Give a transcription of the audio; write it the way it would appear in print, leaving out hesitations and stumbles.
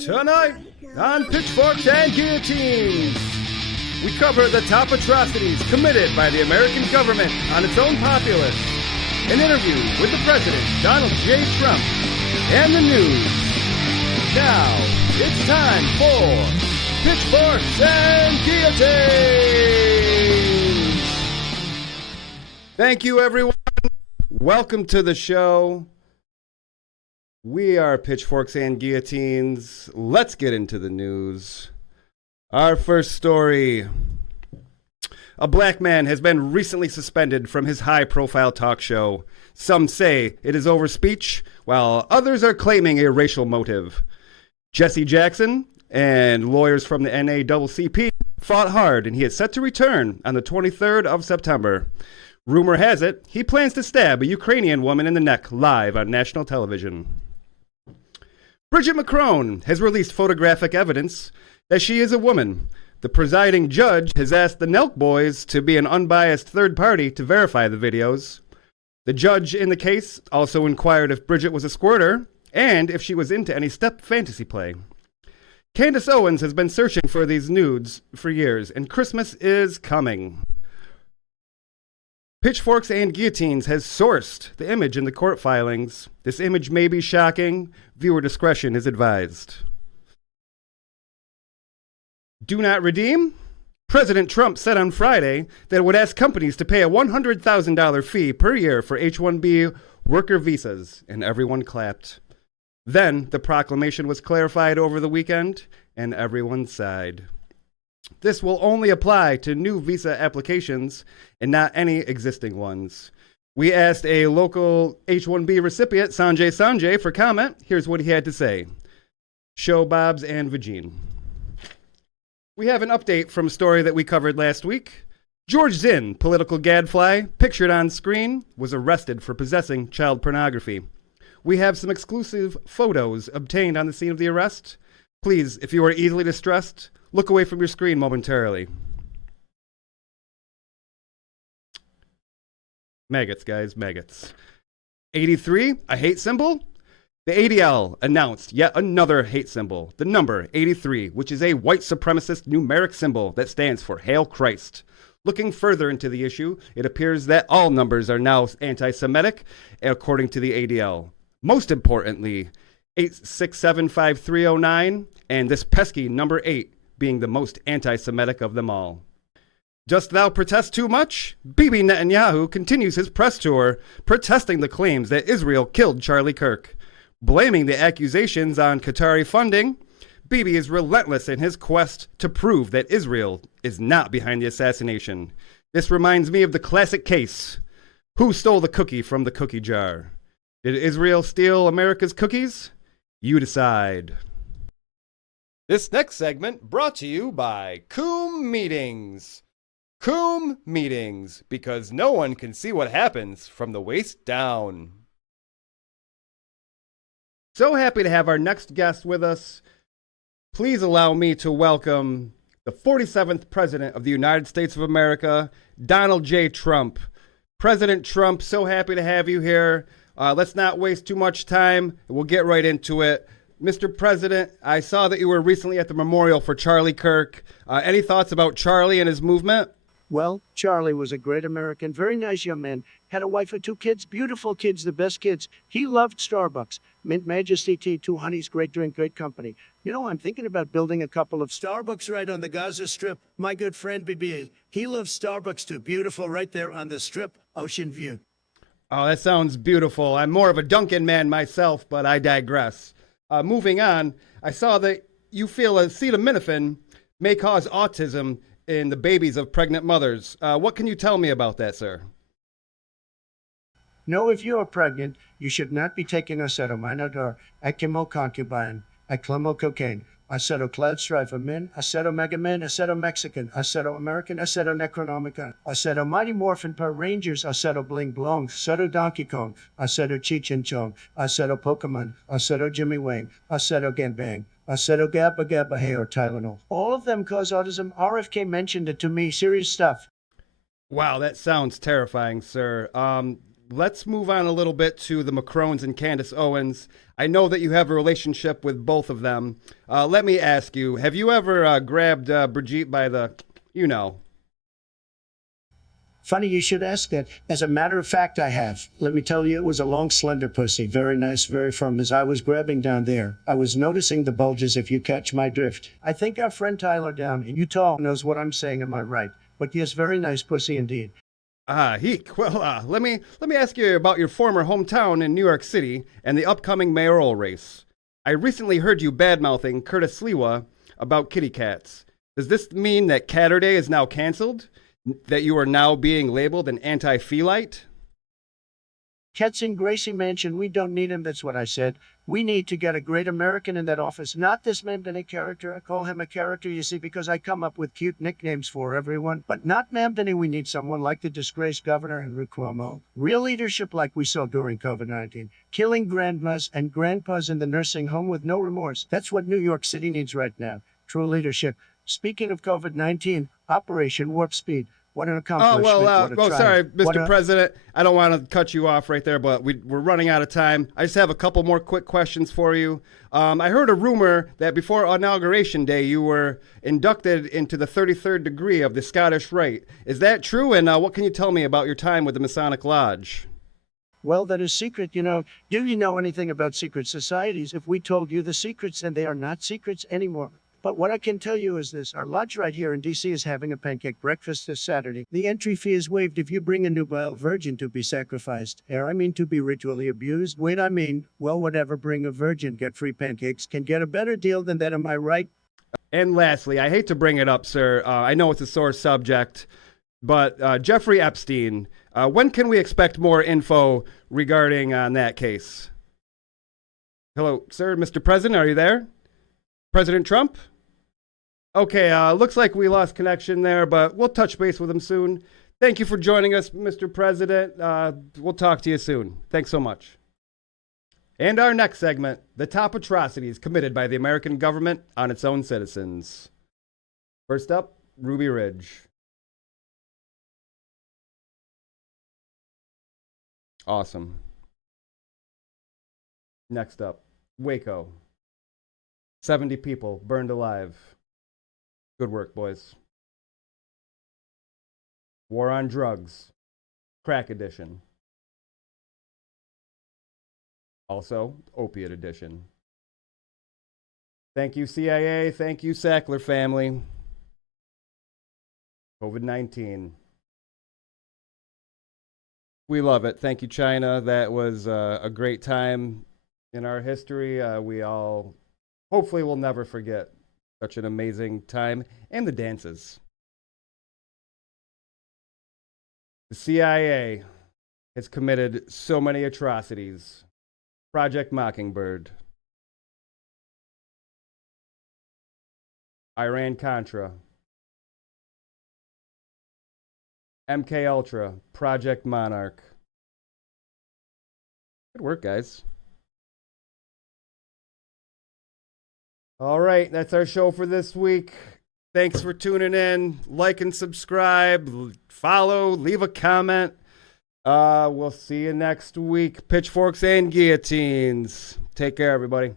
Tonight on Pitchforks and Guillotines, we cover the top atrocities committed by the American government on its own populace, an interview with the President, Donald J. Trump, and the news. Now, it's time for Pitchforks and Guillotines! Thank you, everyone. Welcome to the show. We are Pitchforks and Guillotines. Let's get into the news. Our first story. A black man has been recently suspended from his high-profile talk show. Some say it is over speech, while others are claiming a racial motive. Jesse Jackson and lawyers from the NAACP fought hard, and he is set to return on the 23rd of September. Rumor has it, he plans to stab a Ukrainian woman in the neck live on national television. Bridget McCrone has released photographic evidence that she is a woman. The presiding judge has asked the Nelk boys to be an unbiased third party to verify the videos. The judge in the case also inquired if Bridget was a squirter and if she was into any step fantasy play. Candace Owens has been searching for these nudes for years, and Christmas is coming. Pitchforks and Guillotines has sourced the image in the court filings. This image may be shocking. Viewer discretion is advised. Do not redeem? President Trump said on Friday that it would ask companies to pay a $100,000 fee per year for H-1B worker visas, and everyone clapped. Then the proclamation was clarified over the weekend, and everyone sighed. This will only apply to new visa applications and not any existing ones. We asked a local H-1B recipient, Sanjay, for comment. Here's what he had to say. Show Bob's and Vagine. We have an update from a story that we covered last week. George Zinn, political gadfly, pictured on screen, was arrested for possessing child pornography. We have some exclusive photos obtained on the scene of the arrest. Please, if you are easily distressed, look away from your screen momentarily. Maggots, guys, maggots. 83, a hate symbol? The ADL announced yet another hate symbol, the number 83, which is a white supremacist numeric symbol that stands for Hail Christ. Looking further into the issue, it appears that all numbers are now anti-Semitic, according to the ADL. Most importantly, 8675309, and this pesky number 8 being the most anti-Semitic of them all. Dost thou protest too much? Bibi Netanyahu continues his press tour, protesting the claims that Israel killed Charlie Kirk. Blaming the accusations on Qatari funding, Bibi is relentless in his quest to prove that Israel is not behind the assassination. This reminds me of the classic case. Who stole the cookie from the cookie jar? Did Israel steal America's cookies? You decide. This next segment brought to you by Coom Meetings. Coom Meetings, because no one can see what happens from the waist down. So happy to have our next guest with us. Please allow me to welcome the 47th President of the United States of America, Donald J. Trump. President Trump, so happy to have you here. Let's not waste too much time. We'll get right into it. Mr. President, I saw that you were recently at the memorial for Charlie Kirk. Any thoughts about Charlie and his movement? Well, Charlie was a great American, very nice young man, had a wife and 2 kids, beautiful kids, the best kids. He loved Starbucks, Mint Majesty tea, 2 honeys, great drink, great company. You know, I'm thinking about building a couple of Starbucks right on the Gaza Strip. My good friend, Bibi, he loves Starbucks too. Beautiful right there on the Strip, ocean view. Oh, that sounds beautiful. I'm more of a Dunkin' man myself, but I digress. Moving on, I saw that you feel acetaminophen may cause autism in the babies of pregnant mothers. What can you tell me about that, sir? No, if you are pregnant, you should not be taking acetaminophen, Kimmel concubine, Clemo cocaine, acetocladstrifomin, acetomegamin, acetomexican, acetoamerican, acetonecronomicon, acetomighty morphin per rangers, acetobling blong, aceto donkey kong, aceto cheech and chong, aceto pokemon, aceto jimmy wang, aceto ganbang, aceto gabba gabba hey or Tylenol. All of them cause autism. RFK mentioned it to me. Serious stuff. Wow, that sounds terrifying, sir. let's move on a little bit to the Macrones and Candace Owens. I know that you have a relationship with both of them. Let me ask you, have you ever grabbed Brigitte by the, you know? Funny you should ask that. As a matter of fact, I have. Let me tell you, it was a long, slender pussy. Very nice, very firm. As I was grabbing down there, I was noticing the bulges, if you catch my drift. I think our friend Tyler down in Utah knows what I'm saying, am I right? But yes, very nice pussy indeed. Heek. Well, let me ask you about your former hometown in New York City and the upcoming mayoral race. I recently heard you bad-mouthing Curtis Sliwa about kitty cats. Does this mean that Catterday is now canceled? That you are now being labeled an anti-felite? Cats in Gracie Mansion, we don't need him, that's what I said. We need to get a great American in that office, not this Mamdani character. I call him a character, you see, because I come up with cute nicknames for everyone. But not Mamdani, we need someone like the disgraced Governor Henry Cuomo. Real leadership like we saw during COVID-19. Killing grandmas and grandpas in the nursing home with no remorse. That's what New York City needs right now. True leadership. Speaking of COVID-19, Operation Warp Speed. What an accomplishment. Sorry, Mr. President. I don't want to cut you off right there, but we're running out of time. I just have a couple more quick questions for you. I heard a rumor that before Inauguration Day, you were inducted into the 33rd degree of the Scottish Rite. Is that true? And what can you tell me about your time with the Masonic Lodge? Well, that is secret, you know. Do you know anything about secret societies? If we told you the secrets, then they are not secrets anymore. But what I can tell you is this. Our lodge right here in D.C. is having a pancake breakfast this Saturday. The entry fee is waived if you bring a nubile virgin to be sacrificed. To be ritually abused. Well, whatever, bring a virgin, get free pancakes. Can get a better deal than that, am I right? And lastly, I hate to bring it up, sir. I know it's a sore subject, but Jeffrey Epstein, when can we expect more info regarding on that case? Hello, sir, Mr. President, are you there? President Trump? Okay, looks like we lost connection there, but we'll touch base with him soon. Thank you for joining us, Mr. President. We'll talk to you soon. Thanks so much. And our next segment, the top atrocities committed by the American government on its own citizens. First up, Ruby Ridge. Awesome. Next up, Waco. 70 people burned alive. Good work, boys. War on Drugs, Crack Edition. Also, Opiate Edition. Thank you, CIA. Thank you, Sackler family. COVID-19. We love it. Thank you, China. That was a great time in our history. We all hopefully will never forget such an amazing time, and the dances. The CIA has committed so many atrocities. Project Mockingbird, Iran-Contra, MK Ultra, Project Monarch. Good work, guys. All right, that's our show for this week. Thanks for tuning in. Like and subscribe, follow, leave a comment. We'll see you next week. Pitchforks and guillotines. Take care, everybody.